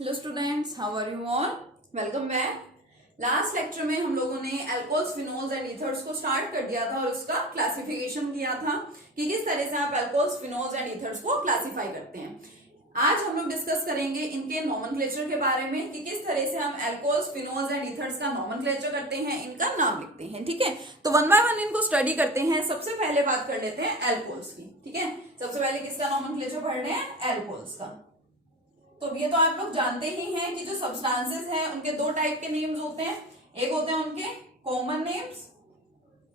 Hello students, how are you all? Welcome back. Last lecture में हम लोगों ने अल्कोहल्स, फिनोल्स एंड ईथर्स को स्टार्ट कर दिया था और उसका क्लासिफिकेशन किया था कि किस तरह से आप अल्कोहल्स, फिनोल्स एंड ईथर्स को क्लासिफाई करते हैं। आज हम लोग डिस्कस करेंगे इनके नॉमेनक्लेचर के बारे में कि किस तरह से हम अल्कोहल्स, फिनोल्स एंड ईथर्स का नॉमेनक्लेचर करते हैं, इनका नाम लिखते हैं। ठीक है, तो वन बाय वन इनको स्टडी करते हैं। सबसे पहले बात कर लेते हैं अल्कोहल्स की। ठीक है, सबसे पहले किसका नॉमेनक्लेचर पढ़ रहे हैं? अल्कोहल्स का। तो ये तो आप लोग जानते ही हैं कि जो सब्सटेंसेस हैं उनके दो टाइप के नेम्स होते हैं। एक होते हैं उनके कॉमन नेम्स,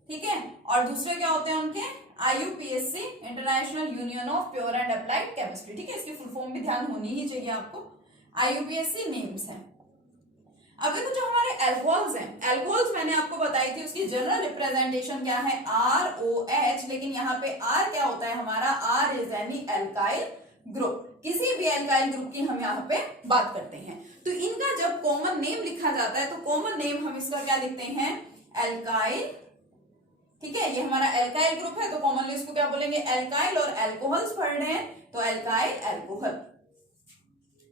ठीक है, और दूसरे क्या होते हैं उनके IUPAC, international union of pure and applied chemistry. ठीक है, इसकी फुल फॉर्म भी ध्यान होनी ही चाहिए आपको। IUPAC नेम्स हैं। अब देखो, जो हमारे अल्कोहल्स हैं, अल्कोहल्स मैंने आपको बताई थी उसकी जनरल रिप्रेजेंटेशन क्या है, ROH। लेकिन यहाँ पे R क्या होता है हमारा? R is any alkyl group. किसी भी एल्काइल ग्रुप की हम यहाँ पे बात करते हैं। तो इनका जब कॉमन नेम लिखा जाता है तो कॉमन नेम हम इसका क्या लिखते हैं? एल्काइल। ठीक है, ये हमारा एल्काइल ग्रुप है तो कॉमनली इसको क्या बोलेंगे? एल्काइल। और एल्कोहल्स पढ़ रहे हैं तो एल्काइल एल्कोहल।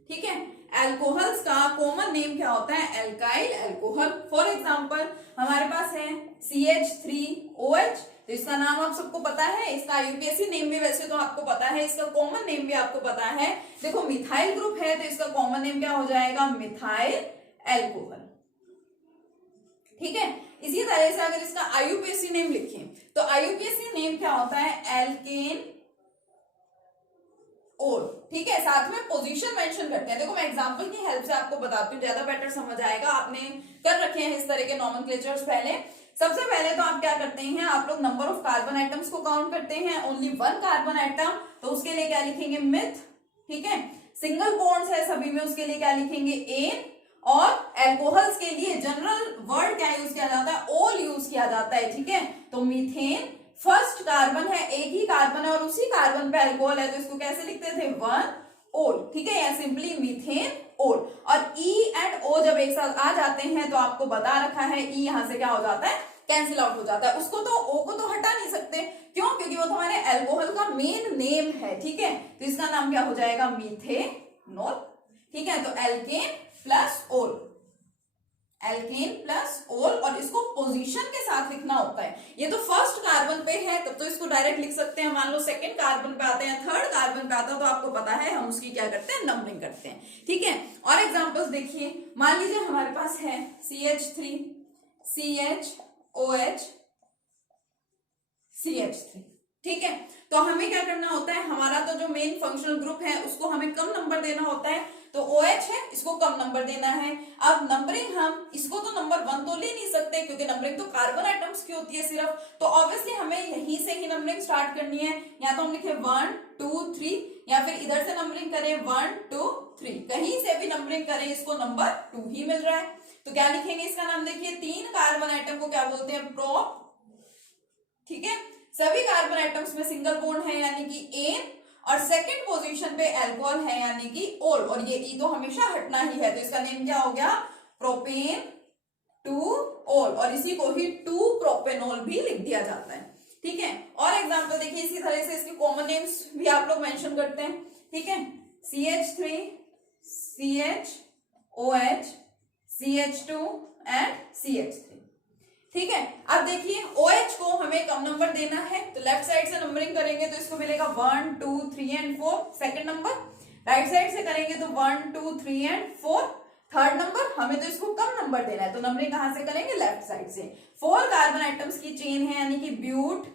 ठीक है, एल्कोहल्स का कॉमन नेम क्या होता है? Alkyl alcohol. फॉर एग्जांपल हमारे पास है CH3OH। तो इसका नाम आप सबको पता है, इसका IUPAC नेम भी वैसे तो आपको पता है, इसका कॉमन नेम भी आपको पता है। देखो, मिथाइल ग्रुप है तो इसका कॉमन नेम क्या हो जाएगा? Methyl alcohol. ठीक है, इसी तरह से अगर इसका IUPAC नेम लिखें तो IUPAC नेम क्या होता है? एल्केन और। ठीक है, साथ में पोजीशन मेंशन करते हैं। देखो, मैं एग्जांपल की हेल्प से आपको बताती हूँ, ज्यादा बेटर समझ आएगा। आपने कर रखे हैं इस तरह के नॉमेनक्लेचर्स पहले। सबसे पहले तो आप क्या करते हैं, आप लोग नंबर ऑफ कार्बन आइटम्स को काउंट करते हैं। ओनली वन कार्बन आइटम, तो उसके लिए क्या लिखेंगे? मिथ। ठीक है, सिंगल बॉन्ड्स है सभी में, उसके लिए क्या लिखेंगे? एन। और अल्कोहल्स के लिए जनरल वर्ड क्या यूज किया जाता है? ओल यूज किया जाता है। ठीक है, तो मीथेन फर्स्ट कार्बन है, एक ही कार्बन है और उसी कार्बन पे अल्कोहल है, तो इसको कैसे लिखते थे? One ol. ठीक है, या सिंपली मीथेन ओल। और E एंड O जब एक साथ आ जाते हैं तो आपको बता रखा है E यहां से क्या हो जाता है? कैंसिल आउट हो जाता है। उसको तो O को तो हटा नहीं सकते, क्यों? क्योंकि वो तो हमारे अल्कोहल का मेन नेम है। ठीक है, तो इसका नाम क्या हो जाएगा? मीथेनॉल। ठीक है, तो एल्केन प्लस ओल, एल्केन प्लस ओल। और इसको पोजीशन के साथ लिखना होता है। ये तो फर्स्ट कार्बन पे है तब तो इसको डायरेक्ट लिख सकते हैं। मान लो सेकंड कार्बन पे आते हैं, थर्ड कार्बन पे आता है, तो आपको पता है हम उसकी क्या करते हैं? नंबरिंग करते हैं। ठीक है, और एग्जांपल्स देखिए। मान लीजिए हमारे पास है CH3, CHOH, CH3। ठीक है, तो हमें क्या करना होता है? हमारा तो जो मेन फंक्शनल ग्रुप है उसको हमें कम नंबर देना होता है। तो OH है, इसको कम नंबर देना है। अब नंबरिंग हम इसको तो नंबर 1 तो ले नहीं सकते, क्योंकि नंबरिंग तो कार्बन आइटम्स की होती है सिर्फ। तो ऑब्वियसली हमें यहीं से ही नंबरिंग स्टार्ट करनी है। या तो हम लिखे 1 2 3, या फिर इधर से नंबरिंग करें 1 2 3। कहीं से भी नंबरिंग करें, इसको नंबर 2 ही मिल रहा है। तो क्या लिखेंगे इसका नाम? देखिए, 3 कार्बन आइटम को क्या बोलते हैं? प्रोप। ठीक है, सभी कार्बन आइटम्स में सिंगल बॉन्ड है यानी कि एन, और सेकंड पोजीशन पे अल्कोहल है यानी कि ओल। और ये ई तो हमेशा हटना ही है, तो इसका नेम क्या हो गया? प्रोपेन 2 ओल। और इसी को ही 2 प्रोपेनॉल भी लिख दिया जाता है। ठीक है, और एग्जांपल देखिए, इसी तरह से इसके कॉमन नेम्स भी आप लोग मेंशन करते हैं। ठीक है, CH3, CHOH, CH2 and CH3। ठीक है, अब देखिए OH को हमें कम नंबर देना है, तो लेफ्ट साइड से नंबरिंग करेंगे तो इसको मिलेगा 1 2 3 and 4 second number. Right side से करेंगे तो 1 2 3 एंड 4 थर्ड नंबर। हमें तो इसको कम नंबर देना है, तो नंबरिंग कहां से करेंगे? लेफ्ट साइड से। 4 कार्बन आइटम्स की चेन है यानी कि ब्यूट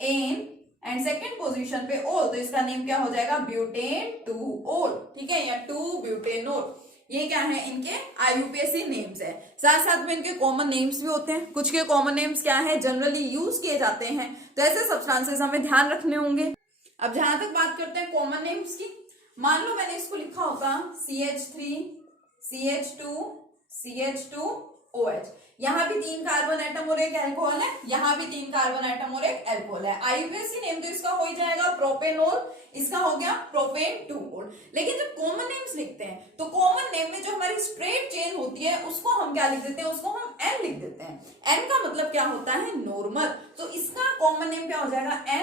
एन, एंड सेकंड पोजीशन पे ओल, तो इसका नेम क्या हो जाएगा? ब्यूटेन 2 ओल। ठीक है, या 2 ब्यूटेनोल। ये क्या है? इनके IUPAC नेम्स है। साथ साथ में इनके कॉमन नेम्स भी होते हैं। कुछ के कॉमन नेम्स क्या है? जनरली यूज किए जाते हैं, तो ऐसे सब्सटेंसेस हमें ध्यान रखने होंगे। अब जहां तक बात करते हैं कॉमन नेम्स की, मान लो मैंने इसको लिखा होता CH3, CH2, CH2OH। यहाँ भी 3 कार्बन आइटम और एक अल्कोहल है, यहाँ भी 3 कार्बन आइटम और एक अल्कोहल है। IUPAC नेम तो इसका हो ही जाएगा प्रोपेनॉल, इसका हो गया प्रोपेन 2 ओल। लेकिन जब कॉमन नेम्स लिखते हैं तो कॉमन नेम में जो हमारी स्ट्रेट चेन होती है उसको हम क्या लिख देते हैं? उसको हम N लिख देते हैं। N का मतलब क्या होता है? नॉर्मल। तो इसका कॉमन नेम क्या हो जाएगा? N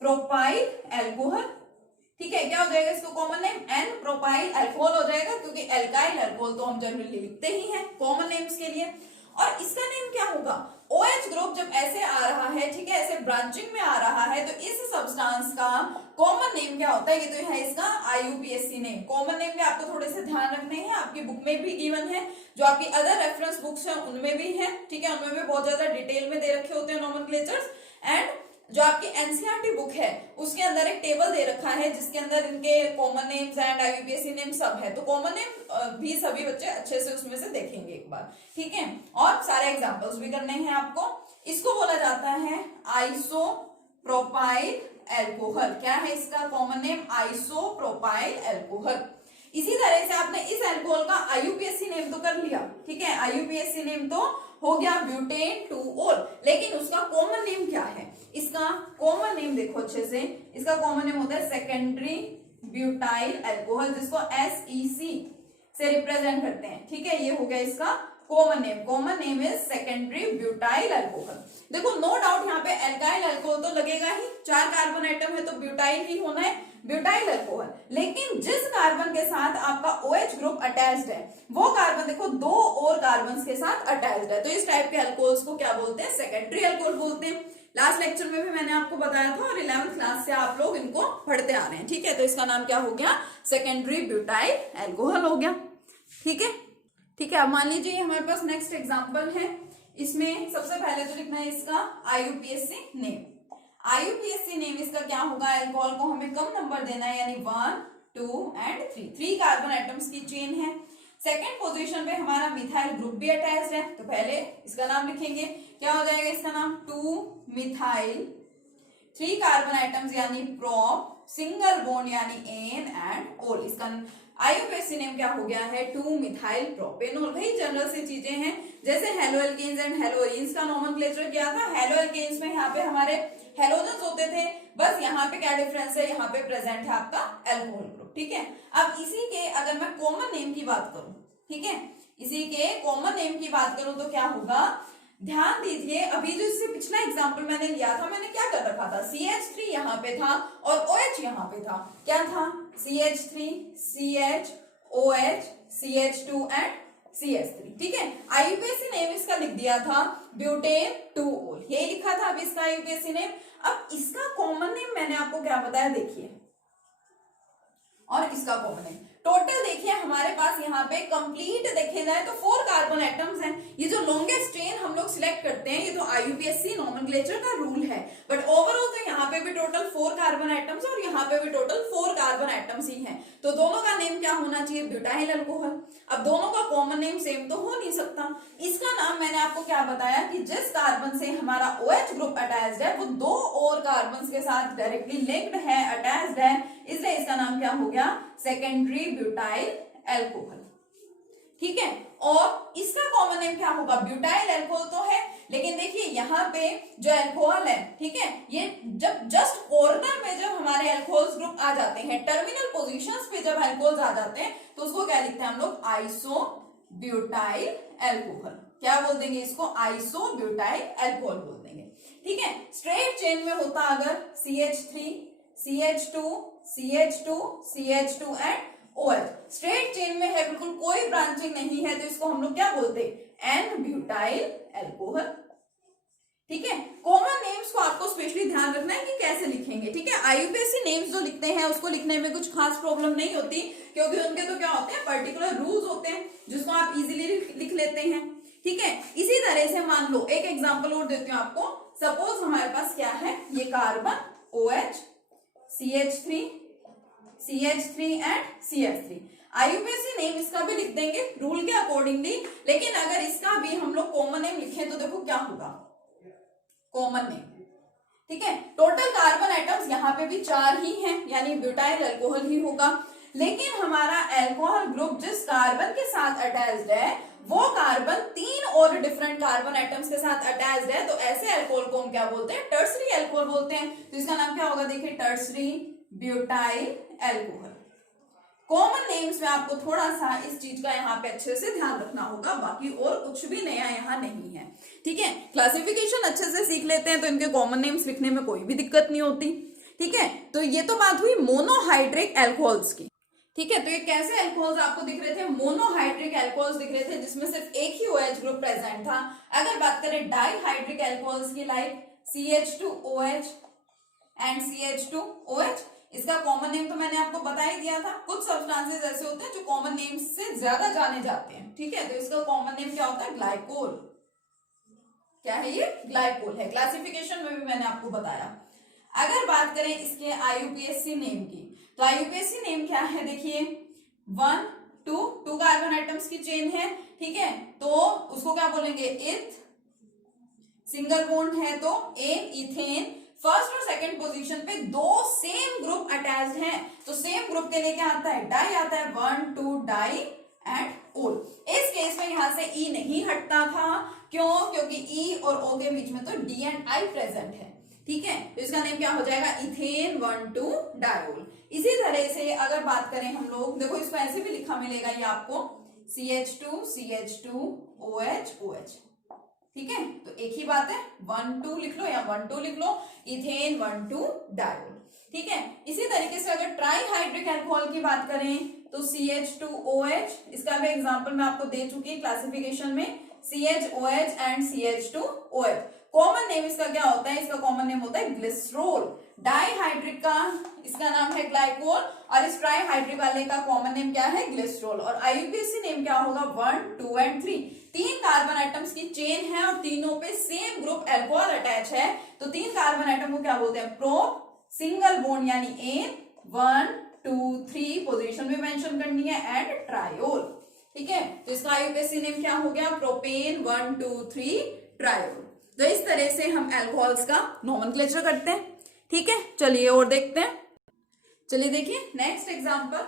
propyl alcohol. ठीक है, क्या क्या हो जाएगा इसको common name, N propyl alcohol हो जाएगा, क्योंकि एल्काइल अल्कोहल तो हम जनरली लिखते ही हैं कॉमन नेम्स के लिए। और इसका नेम क्या होगा, OH ग्रुप जब ऐसे आ रहा है, ठीक है, ऐसे ब्रांचिंग में आ रहा है, तो इस सब्सटेंस का कॉमन नेम क्या होता है, ये तो है इसका IUPAC नेम। कॉमन नेम में आपको थोड़े से ध्यान रखने हैं, आपकी बुक में भी गिवन है, जो आपकी अदर रेफरेंस बुक्स हैं उनमें भी है, ठीक है, उनमें भी बहुत ज्यादा डिटेल में दे रखे होते हैं नोमेनक्लेचर्स। एंड जो आपकी एनसीईआरटी बुक है उसके अंदर एक टेबल दे रखा है जिसके अंदर इनके common names and IUPAC name सब है, तो कॉमन नेम भी सभी बच्चे अच्छे से उसमें से देखेंगे एक बार, ठीक है, और सारे एग्जांपल्स भी करने हैं आपको। इसको बोला जाता है आइसोप्रोपाइल अल्कोहल। क्या है इसका कॉमन नेम, आइसोप्रोपाइल अल्कोहल। इसी तरह से आपने इस अल्कोहल का IUPAC नेम तो कर लिया, ठीक है, IUPAC नेम तो हो गया ब्यूटेन 2-ओल, लेकिन उसका कॉमन नेम क्या है, इसका कॉमन नेम देखो अच्छे से, इसका कॉमन नेम होता है सेकेंडरी ब्यूटाइल अल्कोहल, जिसको SEC से रिप्रेजेंट करते हैं, ठीक है, ये हो गया इसका common name. Common name is secondary butyl alcohol. देखो नो डाउट यहाँ पे एल्काइल अल्कोहल तो लगेगा ही, 4 कार्बन आइटम है तो ब्यूटाइल ही होना है, ब्यूटाइल अल्कोहल। लेकिन जिस कार्बन के साथ आपका OH ग्रुप अटैच्ड है वो कार्बन देखो 2 और कार्बन के साथ अटैच्ड है, तो इस टाइप के अल्कोहल्स को क्या बोलते हैं, सेकेंडरी अल्कोहल बोलते हैं। लास्ट लेक्चर में भी मैंने आपको बताया था और 11th क्लास से आप लोग इनको पढ़ते आ रहे हैं, ठीक है, तो इसका नाम क्या हो गया, सेकेंडरी ब्यूटाइल अल्कोहल हो गया, ठीक है, ठीक है। अब मान लीजिए हमारे पास नेक्स्ट एग्जांपल है, इसमें सबसे पहले तो लिखना है इसका IUPAC नेम। IUPAC नेम इसका क्या होगा, अल्कोहल को हमें कम नंबर देना है, यानी 1, 2 एंड 3 कार्बन आइटम्स की चेन है। सेकेंड पोजीशन पे हमारा मिथाइल ग्रुप भी अटैच्ड है, तो पहले इसका नाम लिखेंगे, क्या हो जाएगा इसका नाम, 2 मिथाइल, 3 कार्बन आइटम्स यानी प्रोप, सिंगल बॉन्ड यानी एन एंड ओल। इसका IUPAC नेम क्या हो गया है, 2 मिथाइल प्रोपेनॉल। वही जनरल सी चीजें हैं, जैसे हेलो एल्केन्स एंड हेलोइन्स का नोमेनक्लेचर किया था। हेलो एल्केन्स में यहाँ पे हमारे हेलोजन्स होते थे, बस यहाँ पे क्या डिफरेंस है, यहाँ पे प्रेजेंट है आपका अल्कोहल ग्रुप, ठीक है। अब इसी के अगर मैं कॉमन नेम की बात करूं, ठीक है, इसी के कॉमन नेम की बात करूं तो क्या होगा, ध्यान दीजिए, अभी जो इससे पिछला एग्जांपल मैंने लिया था, मैंने क्या कर रखा था, CH3 यहाँ पे था और OH यहाँ पे था, क्या था, CH3, CH, OH, CH2 and CH3, ठीक है। IUPAC नेम इसका लिख दिया था ब्यूटेन 2-ओल, यही लिखा था अभी इसका IUPAC नेम। अब इसका कॉमन नेम मैंने आपको क्या बताया, देखिए, और इसका कॉमन नेम टोटल देखिए हमारे पास यहाँ पे कंप्लीट देखे जाए तो 4 कार्बन एटम्स हैं। ये जो लॉन्गेस्ट चेन हम लोग सिलेक्ट करते हैं ये तो IUPAC नोमेनक्लेचर का रूल है, बट ओवरऑल तो यहाँ पे भी टोटल 4 कार्बन एटम्स और यहाँ पे भी टोटल 4 कार्बन एटम्स ही हैं, तो दोनों का नेम क्या होना चाहिए, ब्यूटाइल अल्कोहल। अब दोनों का कॉमन नेम सेम तो हो नहीं सकता, इसका नाम मैंने आपको क्या बताया कि जिस कार्बन से हमारा OH ग्रुप अटैच्ड है वो 2 और कार्बन के साथ डायरेक्टली लिंक्ड है, अटैच्ड है, इसलिए इसका नाम क्या हो गया, सेकेंडरी ब्यूटाइल अल्कोहल, ठीक है। और इसका कॉमन नेम क्या होगा, ब्यूटाइल अल्कोहल तो है, लेकिन देखिए यहाँ पे जो अल्कोहल है, ठीक है, ये जब जस्ट कॉर्नर में जब हमारे अल्कोहल्स ग्रुप आ जाते हैं, टर्मिनल पोजीशंस पे जब अल्कोहल्स आ जाते हैं तो उसको क्या लिखते हैं हम लोग, आइसो ब्यूटाइल अल्कोहल। क्या बोल देंगे इसको, आइसो ब्यूटाइल अल्कोहल बोल देंगे, ठीक है। स्ट्रेट चेन में होता अगर CH3, CH2, CH2, CH2 and OH, straight chain में है, बिल्कुल कोई ब्रांचिंग नहीं है, तो इसको हम लोग क्या बोलते हैं, एन ब्यूटाइल अल्कोहल, ठीक है। कॉमन नेम्स को आपको स्पेशली ध्यान रखना है कि कैसे लिखेंगे, ठीक है। IUPAC नेम्स जो लिखते हैं उसको लिखने में कुछ खास प्रॉब्लम नहीं होती, क्योंकि उनके तो क्या होते हैं, पर्टिकुलर रूल्स होते हैं जिसको आप इजीली लिख लेते हैं, ठीक है। इसी तरह से मान लो एक एग्जांपल और देती हूँ आपको, सपोज हमारे पास क्या है, ये carbon OH, CH3, CH3 and CH3, IUPAC name इसका भी लिख देंगे रूल के अकॉर्डिंगली, लेकिन अगर इसका भी हम लोग कॉमन नेम लिखें तो देखो क्या होगा, कॉमन नेम, ठीक है। टोटल कार्बन एटम्स यहाँ पे भी 4 ही हैं, यानी ब्यूटाइल अल्कोहल ही होगा, लेकिन हमारा अल्कोहल ग्रुप जिस कार्बन के साथ अटैच्ड है वो कार्बन 3 और डिफरेंट कार्बन एटम्स के साथ अटैच्ड है, तो ऐसे अल्कोहल को हम क्या बोलते हैं, टर्सरी अल्कोहल बोलते हैं। तो इसका नाम क्या होगा, देखिए, tertiary butyl alcohol. Common names में आपको थोड़ा सा इस चीज का यहाँ पे अच्छे से ध्यान रखना होगा, बाकी और कुछ भी नया यहाँ नहीं है, ठीक है। क्लासिफिकेशन अच्छे से सीख लेते हैं तो इनके कॉमन नेम्स लिखने में कोई भी दिक्कत नहीं होती, ठीक है, तो ये तो बात हुई मोनोहाइड्रिक एल्कोहल्स की। ठीक है, तो ये कैसे एल्कोहल्स आपको दिख रहे थे? मोनोहाइड्रिक एल्कोहल्स दिख रहे थे जिसमें सिर्फ एक ही OH ग्रुप प्रेजेंट था। अगर बात करें डाइहाइड्रिक एल्कोहल्स की, लाइक CH2OH एंड CH2OH, इसका कॉमन नेम तो मैंने आपको बता ही दिया था। कुछ सब्सटेंसेस ऐसे होते हैं जो कॉमन नेम से ज्यादा जाने जाते हैं। ठीक है, तो इसका कॉमन नेम क्या होता है? ग्लाइकोल। क्या है ये? ग्लाइकोल है। क्लासिफिकेशन में भी मैंने आपको बताया। अगर बात करें इसके IUPAC नेम की, तो IUPAC नेम क्या है? देखिए 1 2 कार्बन आइटम्स की चेन है। ठीक है, तो उसको क्या बोलेंगे? इथ। सिंगल बॉन्ड है तो एन, इथेन। फर्स्ट और सेकंड पोजीशन पे दो सेम ग्रुप अटैच्ड हैं, तो सेम ग्रुप के लिए क्या आता है? डाई आता है। 1 2 डाई एंड ओल। इस केस में यहां से ई नहीं हटता था। क्यों? क्योंकि ई और ओ के बीच में तो डी एंड आई प्रेजेंट है। ठीक है, तो इसका नेम क्या हो जाएगा? Ethane 1 2 diol. इसी तरह से अगर बात करें हम लोग, देखो इसको ऐसे भी लिखा मिलेगा ये आपको, CH2 CH2 OH OH। ठीक है, तो एक ही बात है, 1 2 लिख लो या 1 2 लिख लो, इथेन 1 2 डायोल। ठीक है, इसी तरीके से अगर ट्राईहाइड्रिक अल्कोहल की बात करें तो CH2OH, इसका भी एग्जांपल मैं आपको दे चुकी है क्लासिफिकेशन में, CHOH and CH2OH। Common name इसका क्या होता है? इसका कॉमन नेम होता है ग्लिसरॉल। डाइहाइड्रिक का इसका नाम है ग्लाइकोल, और इस ट्राईहाइड्रिक वाले का कॉमन नेम क्या है? ग्लिसरॉल। और IUPAC नेम क्या होगा? 1 2 एंड 3। तीन कार्बन आइटम्स की चेन है और तीनों पे सेम ग्रुप अल्कोहल अटैच है, तो तीन कार्बन आइटम को क्या बोलते हैं? प्रोप। सिंगल बॉन्ड यानी एन, 1 2 3 पोजीशन भी मेंशन करनी है, एंड ट्रायोल। ठीक है, तो इसका IUPAC नेम क्या हो गया? Propane 1 2 3 triol. तो इस तरह से हम अल्कोहल्स का नोमेनक्लेचर करते हैं। ठीक है, चलिए और देखते हैं। चलिए देखिए नेक्स्ट एग्जांपल।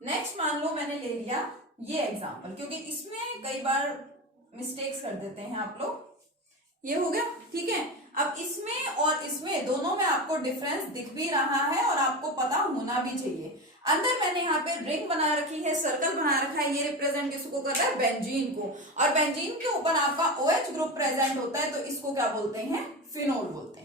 नेक्स्ट मान लो मैंने ले लिया ये एग्जांपल, क्योंकि इसमें कई बार मिस्टेक्स कर देते हैं आप लोग। ये हो गया। ठीक है, अब इसमें और इसमें दोनों में आपको डिफरेंस दिख भी रहा है और आपको पता होना भी चाहिए। अंदर मैंने यहाँ पे रिंग बना रखी है, सर्कल बना रखा है, ये रिप्रेजेंट किसको कर रहा है? बेंजीन को। और बेंजीन के ऊपर आपका OH ग्रुप प्रेजेंट होता है, तो इसको क्या बोलते हैं? फिनोल बोलते हैं।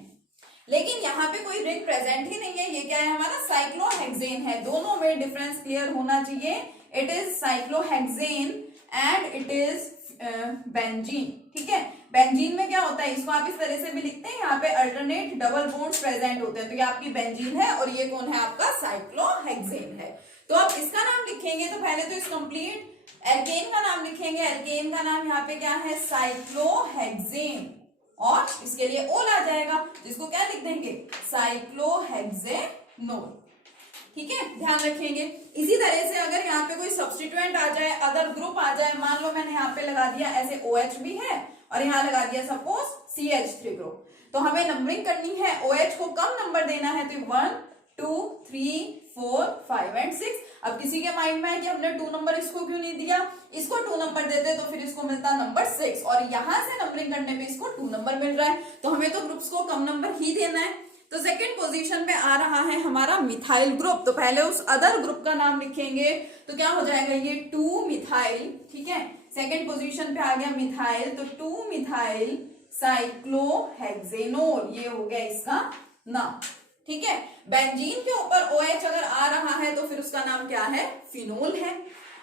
लेकिन यहाँ पे कोई रिंग प्रेजेंट ही नहीं है। ये क्या है? हमारा साइक्लोहेक्सेन है। दोनों में डिफरेंस क्लियर होना चाहिए। It is cyclohexane and it is benzene. ठीक है, बेंजीन में क्या होता है? इसको आप इस तरह से भी लिखते हैं, यहाँ पे अल्टरनेट डबल बॉन्ड्स प्रेजेंट होते हैं, तो ये आपकी बेंजीन है और ये कौन है? आपका साइक्लोहेक्सेन है। तो आप इसका नाम लिखेंगे तो पहले तो इस कंप्लीट एल्केन का नाम लिखेंगे। एल्केन का नाम यहाँ पे क्या है? साइक्लोहेक्सेन, और इसके लिए ओल आ जाएगा, जिसको क्या लिख देंगे? साइक्लोहेक्सेनोल। ठीक है, ध्यान रखेंगे। इसी तरह से अगर यहाँ पे कोई सब्स्टिट्यूएंट आ जाए, अदर ग्रुप आ जाए, मान लो मैंने यहाँ पे लगा दिया ऐसे OH भी है और यहाँ लगा दिया सपोज CH3 ग्रुप, तो हमें नंबरिंग करनी है। OH को कम नंबर देना है, तो 1 2 3 4 5 एंड 6। अब किसी के माइंड में है कि हमने 2 नंबर इसको क्यों नहीं दिया? इसको 2 नंबर देते तो फिर इसको मिलता नंबर 6, और यहां से नंबरिंग करने पे इसको 2 नंबर मिल रहा है, तो हमें तो ग्रुप्स को कम नंबर ही देना है। तो सेकंड पोजीशन पे आ रहा है हमारा मिथाइल ग्रुप, तो पहले उस अदर ग्रुप का नाम लिखेंगे, तो क्या हो जाएगा? ये 2 मिथाइल। ठीक है, सेकंड पोजीशन पे आ गया मिथाइल, तो 2 मिथाइल साइक्लोहेक्सेनोल, ये हो गया इसका नाम। ठीक है, बेंजीन के ऊपर OH अगर आ रहा है तो फिर उसका नाम क्या है? फिनोल है।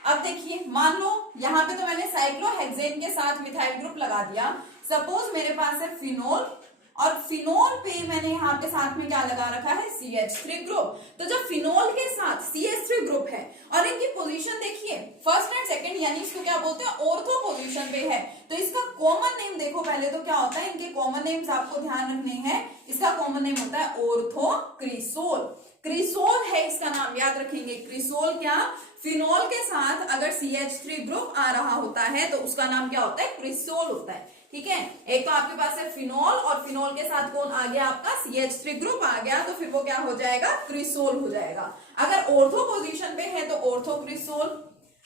अब देखिए, मान लो यहाँ पे तो मैंने साइक्लोहेक्सेन के साथ मिथाइल ग्रुप लगा दिया। सपोज मेरे पास है फिनोल, और फिनोल पे मैंने यहाँ पे साथ में क्या लगा रखा है? CH3 group. तो जब फिनोल के साथ CH3 ग्रुप है और इनकी पोजीशन देखिए फर्स्ट एंड सेकंड, यानी इसको क्या बोलते हैं? ऑर्थो पोजीशन पे है, तो इसका कॉमन नेम देखो पहले तो क्या होता है? इनके कॉमन नेम्स आपको ध्यान रखने हैं। इसका कॉमन नेम होता है ऑर्थोक्रिसोल। क्रिसोल है इसका नाम, याद रखेंगे। क्रिसोल क्या? फिनोल के साथ अगर CH3 ग्रुप आ रहा होता है तो उसका नाम क्या होता है? क्रिसोल होता है। ठीक है, एक तो आपके पास है फिनोल और फिनोल के साथ कौन आ गया? आपका CH3 ग्रुप आ गया, तो फिर वो क्या हो जाएगा? क्रिसोल हो जाएगा। अगर ऑर्थो पोजीशन पे है तो ऑर्थोक्रिसोल।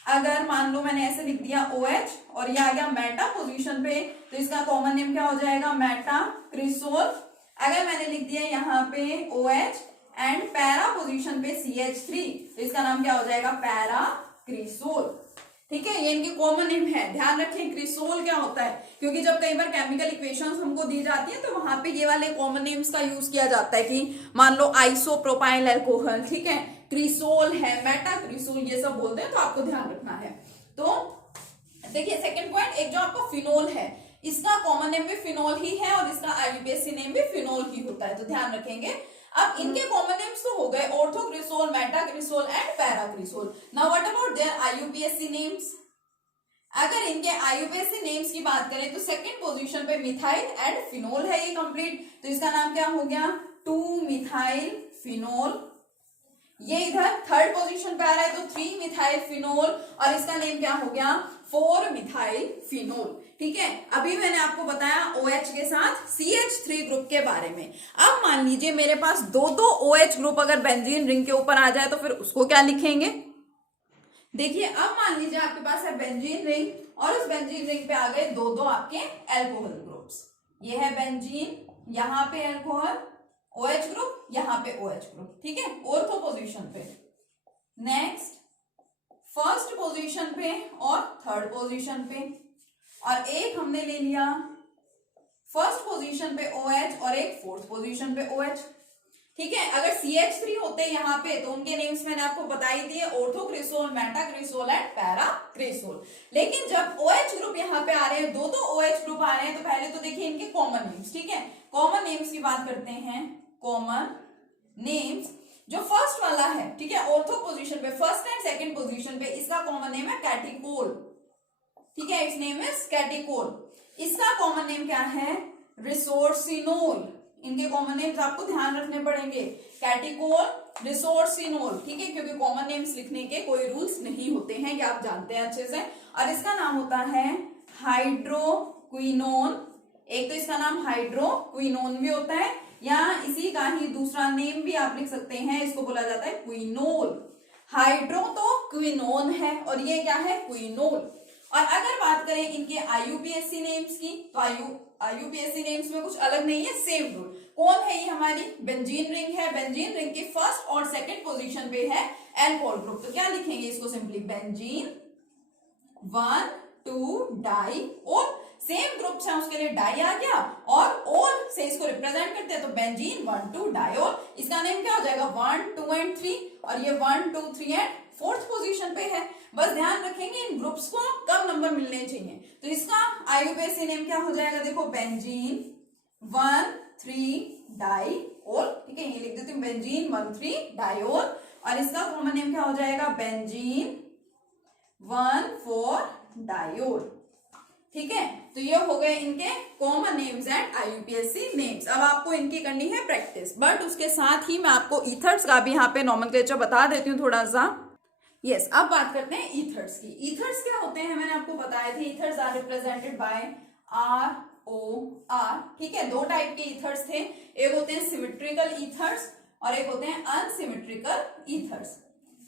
अगर मान लो मैंने ऐसे लिख दिया OH और ये आ गया मेटा पोजीशन पे, तो इसका कॉमन नेम क्या हो जाएगा? मेटाक्रिसोल। अगर मैंने लिख दिया यहाँ पे OH एंड पैरा पोजीशन पे CH3, तो इसका नाम क्या हो जाएगा? पैराक्रिसोल। ठीक है, ये इनके कॉमन नेम है। ध्यान रखें क्रिसोल क्या होता है, क्योंकि जब कई बार केमिकल इक्वेशंस हमको दी जाती है तो वहां पे ये वाले कॉमन नेम्स का यूज किया जाता है, कि मान लो आइसोप्रोपाइल अल्कोहल, ठीक है, क्रिसोल है, मेटा क्रिसोल, ये सब बोलते हैं, तो आपको ध्यान रखना है। तो देखिए सेकंड पॉइंट, एक जो आपका फिनोल है, इसका कॉमन नेम भी फिनोल ही है और इसका आईयूपीएसी नेम भी फिनोल ही होता है, तो ध्यान रखेंगे। अब इनके कॉमन नेम्स तो हो गए orthocresol, metacresol and paracresol. Now what about their IUPAC names? अगर इनके आईयूपीएसी नेम्स की बात करें तो सेकंड पोजीशन पे मिथाइल एंड फिनोल है, ये कंप्लीट, तो इसका नाम क्या हो गया, 2 मिथाइल फिनोल। ये इधर थर्ड पोजीशन पे आ रहा है तो 3 मिथाइल फिनोल, और इसका नेम क्या हो गया, 4 मिथाइल फिनोल। ठीक है, अभी मैंने आपको बताया OH के साथ CH3 ग्रुप के बारे में। अब मान लीजिए मेरे पास दो OH ग्रुप अगर बेंजीन रिंग के ऊपर आ जाए तो फिर उसको क्या लिखेंगे? देखिए अब मान लीजिए आपके पास है बेंजीन रिंग और उस बेंजीन रिंग पे आ गए दो आपके एल्कोहल ग्रुप्स। ये है बेंजीन, यहाँ पे एल्कोहल, OH ग्रुप, यहाँ पे OH ग्रुप, ठीक है, ऑर्थो पोजीशन पे। नेक्स्ट फर्स्ट पोजीशन पे और थर्ड पोजीशन पे, और एक हमने ले लिया फर्स्ट पोजीशन पे OH और एक फोर्थ पोजीशन पे OH। ठीक है, अगर CH3 होते यहाँ पे तो उनके नेम्स मैंने आपको बता ही दिए, ऑर्थोक्रिसोल, मेटाक्रिसोल एंड पैराक्रिसोल। लेकिन जब OH ग्रुप यहाँ पे आ रहे हैं, दो OH ग्रुप आ रहे हैं, तो पहले तो देखिए इनके कॉमन नेम्स। ठीक है, कॉमन नेम्स की बात करते हैं। कॉमन नेम्स जो फर्स्ट वाला है, ठीक है, ऑर्थो पोजीशन पे, फर्स्ट एंड सेकंड पोजीशन पे, इसका कॉमन नेम है कैटिकोल। ठीक है, इट्स नेम इज कैटिकोल। इसका कॉमन नेम क्या है, रिसोर्सिनोल। इनके कॉमन नेम्स आपको ध्यान रखने पड़ेंगे, कैटिकोल, रिसोर्सिनोल। ठीक है, क्योंकि कॉमन नेम्स लिखने के कोई रूल्स नहीं होते हैं, ये आप जानते हैं अच्छे से। और इसका नाम होता है हाइड्रोक्विनोन। एक तो इसका नाम हाइड्रोक्विनोन भी होता है, या इसी का ही दूसरा नेम भी आप लिख सकते हैं, इसको बोला जाता है क्विनोल। हाइड्रो तो क्विनोन है और ये क्या है, क्विनोल। और अगर बात करें इनके आईयूपीएसी नेम्स की, तो आईयूपीएसी नेम्स में कुछ अलग नहीं है, सेम रूल। कौन है ये, हमारी बेंजीन रिंग है। बेंजीन रिंग के फर्स्ट और सेकंड पोजीशन पे है एल्कोहल ग्रुप, तो क्या लिखेंगे इसको, सिंपली बेंजीन 1 2 डाई, और सेम ग्रुप से उसके लिए डाई आ गया, और ओल से इसको रिप्रेजेंट करते हैं तो बेंजीन 1 2 डायोल। इसका नेम क्या हो जाएगा, 1 2 एंड 3, और ये 1 2 3 एंड फोर्थ पोजीशन पे है। बस ध्यान रखेंगे इन ग्रुप्स को कब नंबर मिलने चाहिए, तो इसका आईयूपीएसी नेम क्या हो जाएगा, देखो बेंजीन 1 3 डाईओल। ठीक है, ये लिख देती हूँ बेंजीन 1 3 डाईओल, और इसका कॉमन नेम क्या हो जाएगा, बेंजीन 1 4 डायोल। ठीक है, तो ये हो गए इनके common names and IUPAC names. अब आपको इनकी करनी है प्रैक्टिस, बट उसके साथ ही मैं आपको ईथर्स का भी यहाँ पे नॉमेनक्लेचर बता देती हूँ थोड़ा सा। यस, अब बात करते हैं ईथर्स की। ईथर्स क्या होते हैं, मैंने आपको बताए थे, ethers are represented by ROR। ठीक है, दो टाइप के ईथर्स थे, एक होते हैं सिमेट्रिकल ईथर्स और एक होते हैं unsymmetrical ethers.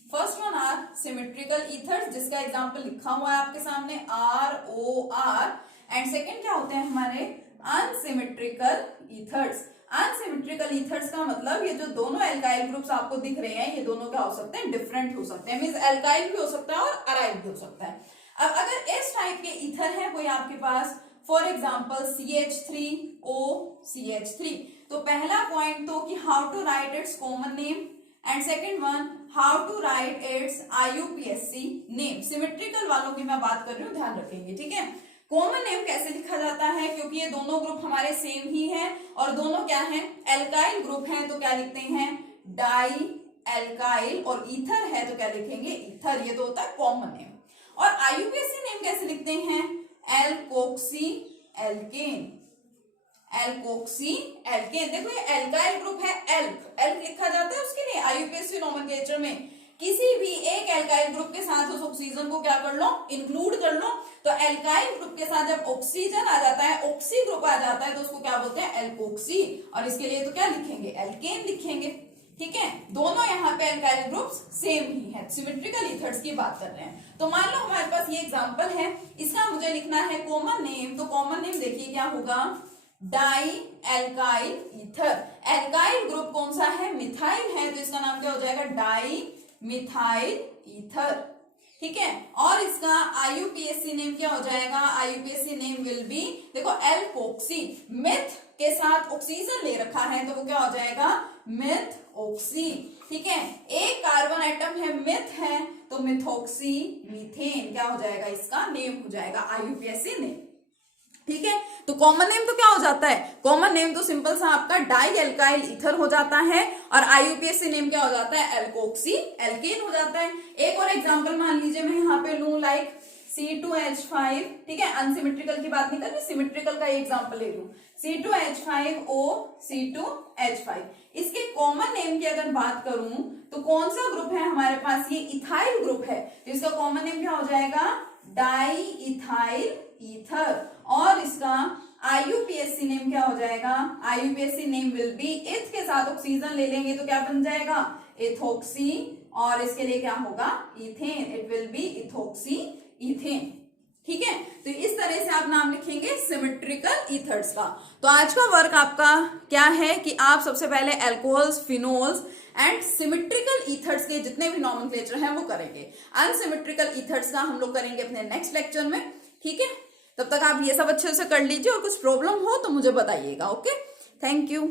First one are symmetrical ethers, जिसका एग्जांपल लिखा हुआ है आपके सामने ROR, एंड सेकंड क्या होते हैं हमारे अनसिमेट्रिकल ईथर्स। अनसिमेट्रिकल ईथर्स का मतलब ये जो दोनों एल्काइल ग्रुप्स आपको दिख रहे हैं, ये दोनों क्या हो सकते हैं, डिफरेंट हो सकते हैं, मींस एल्काइल भी हो सकता है और अराइल भी हो सकता है। अब अगर इस टाइप के ईथर है कोई आपके पास, फॉर एग्जाम्पल CH3O CH3, तो पहला पॉइंट तो कि how to write its common name, and second one how to write its IUPAC name. Symmetrical वालों की मैं बात कर रही हूँ, ध्यान रखेंगे। ठीक है, कॉमन नेम कैसे लिखा जाता है, क्योंकि ये दोनों ग्रुप हमारे सेम ही हैं और दोनों क्या हैं, एल्काइल ग्रुप हैं, तो क्या लिखते हैं, डाई एल्काइल, और ईथर है तो क्या लिखेंगे, ईथर। ये तो होता है कॉमन नेम। और IUPAC नेम कैसे लिखते हैं, एल्कोक्सी एल्केन, एल्कोक्सी एल्केन। देखो ये एल्काइल ग्रुप है, एल्क लिखा जाता है उसके लिए IUPAC नोमेनक्लेचर में। किसी भी एक एल्काइल ग्रुप के साथ उस ऑक्सीजन को क्या कर लो, इंक्लूड कर लो। तो एल्काइल ग्रुप के साथ जब ऑक्सीजन आ जाता है, ऑक्सी ग्रुप आ जाता है, तो उसको क्या बोलते हैं, एल्कोक्सी, और इसके लिए तो क्या लिखेंगे, एल्केन लिखेंगे। ठीक है, दोनों यहाँ पे एल्काइल ग्रुप्स सेम ही है, सिमेट्रिकल ईथर्स की बात कर रहे हैं। तो मान लो हमारे पास ये एग्जांपल है, इसका मुझे लिखना है कॉमन नेम, तो कॉमन नेम देखिए क्या होगा, dialkyl ether. Alkyl group कौन सा है, मिथाइल है, तो इसका नाम क्या हो जाएगा, डाई मिथाइल ईथर। ठीक है। और इसका आईयूपीएसी नेम क्या हो जाएगा, आईयूपीएसी नेम विल बी, देखो एल्कोक्सी, मिथ के साथ ऑक्सीजन ले रखा है तो वो क्या हो जाएगा, मिथ ऑक्सी। ठीक है, एक कार्बन एटम है, मिथ है, तो मिथॉक्सी मीथेन क्या हो जाएगा, इसका नेम हो जाएगा आईयूपीएसी नेम। ठीक है, तो कॉमन नेम तो क्या हो जाता है, कॉमन नेम तो सिंपल सा आपका डाई एल्काइल ईथर हो जाता है, और आईयूपीएसी नेम क्या हो जाता है, एल्कोक्सी एल्केन हो जाता है। एक और एग्जांपल मान लीजिए मैं यहाँ पे लूं, लाइक C2H5, ठीक है, अनसिमेट्रिकल की बात नहीं कर रही, सिमेट्रिकल का एग्जांपल ले लूं, C2H5O C2H5। इसके कॉमन नेम की अगर बात करूं तो कौन सा ग्रुप है हमारे पास, ये इथाइल ग्रुप है, तो इसका कॉमन नेम क्या हो जाएगा, डाई इथाइल ईथर। और इसका आईयूपीएसी नेम क्या हो जाएगा, आईयूपीएसी नेम विल बी, इथ के साथ ऑक्सीजन ले लेंगे तो क्या बन जाएगा, इथोक्सी, और इसके लिए क्या होगा, ethane, it will be ethoxy ethane. ठीक है, तो इस तरह से आप नाम लिखेंगे सिमेट्रिकल ईथर्स का। तो आज का वर्क आपका क्या है कि आप सबसे पहले alcohols, phenols and symmetrical ethers के जितने भी नॉमेनक्लेचर हैं वो करेंगे। अनसिमेट्रिकल ईथर्स का हम लोग करेंगे अपने नेक्स्ट लेक्चर में। ठीक है, तब तक आप ये सब अच्छे से कर लीजिए, और कुछ प्रॉब्लम हो तो मुझे बताइएगा। Okay, thank you.